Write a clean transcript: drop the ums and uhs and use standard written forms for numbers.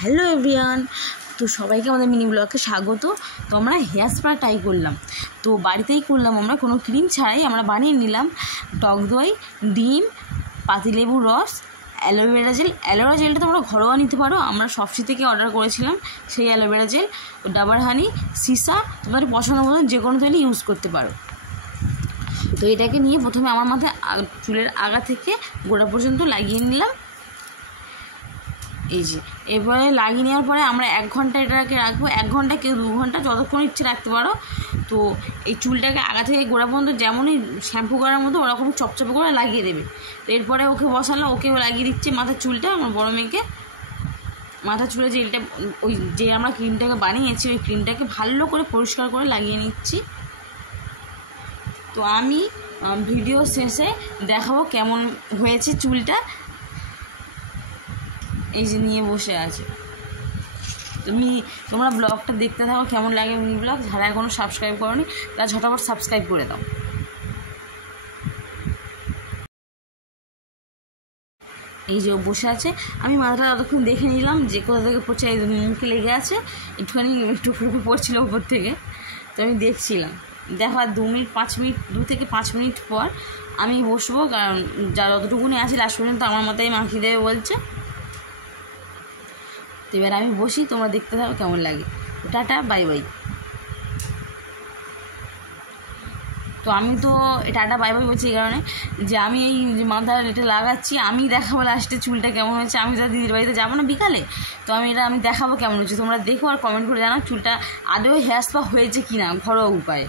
Hello everyone, তো সবাইকে আমাদের মিনি ব্লগে স্বাগত। তো আমরা হেয়ার স্পা ট্রাই করলাম, তো বাড়িতেই করলাম। আমরা কোনো ক্রিম ছাড়াই আমরা বানিয়ে নিলাম টক দই, ডিম, পাতিলেবুর রস, অ্যালোভেরা জেল। অ্যালোভেরা জেলটা তোমরা ঘরোয়া নিতে পারো, আমরা শপসি থেকে অর্ডার করেছিলাম সেই অ্যালোভেরা জেল। ডাবার হানি, সিসা, তোমাদের পছন্দ মতো যে কোনো তেলই ইউজ করতে পারো। তো এটাকে নিয়ে প্রথমে আমার মাথায় চুলের আগা থেকে গোড়া পর্যন্ত লাগিয়ে নিলাম। এই যে এবারে লাগিয়ে নেওয়ার পরে আমরা 1 ঘন্টা এটাকে রাখবো। 1 ঘন্টা কেউ 2 ঘন্টা, যতক্ষণ ইচ্ছে রাখতে পারো। তো এই চুলটাকে আগা থেকে গোড়া পর্যন্ত যেমনই শ্যাম্পু করার মতো ওরকম চপচপে করে লাগিয়ে দেবে। তো এরপরে ওকে বসালো, ওকে লাগিয়ে দিচ্ছে মাথার চুলটা। আমার বড় মেয়েকে মাথার চুলে জেলটা, ওই যে আমরা ক্রিমটাকে বানিয়েছি ওই ক্রিমটাকে ভালো করে পরিষ্কার করে লাগিয়ে নিচ্ছি। তো আমি ভিডিও শেষে দেখাবো কেমন হয়েছে চুলটা। এই যে নিয়ে বসে আছে, তোমরা ব্লগটা দেখতে থাকো কেমন লাগে মিনি ব্লগ। যারা এখনও সাবস্ক্রাইব করোনি তারা ঝটাফট সাবস্ক্রাইব করে দাও। এই যে বসে আছে, আমি মাথাটা ততক্ষণ দেখে নিলাম যে কোথা থেকে পড়ছে। মুখে লেগে আছে, একটুখানি টুকরো পড়ছিল উপর থেকে। তো আমি দেখছিলাম, দেখা 2 থেকে 5 মিনিট পর আমি বসবো, কারণ যা যতটুকুনি আছে লাস্ট পর্যন্ত আমার মাথায় মাখিয়ে দেবে বলছে। তো এবার আমি বসি, তোমরা দেখতে থাকো কেমন লাগে। Tata, bye bye. তো আমি তো টাটা বাই বাই বলছি এই কারণে যে আমি এই মাথার এটা লাগাচ্ছি, আমি দেখাবো লাস্টে চুলটা কেমন হয়েছে। আমি তো দিদির বাড়িতে যাবো না বিকালে, তো আমি দেখাবো কেমন হচ্ছে। তোমরা দেখো আর কমেন্ট করে জানাও চুলটা আদৌ হেয়ার স্পা হয়েছে কি না ঘরোয়া উপায়ে।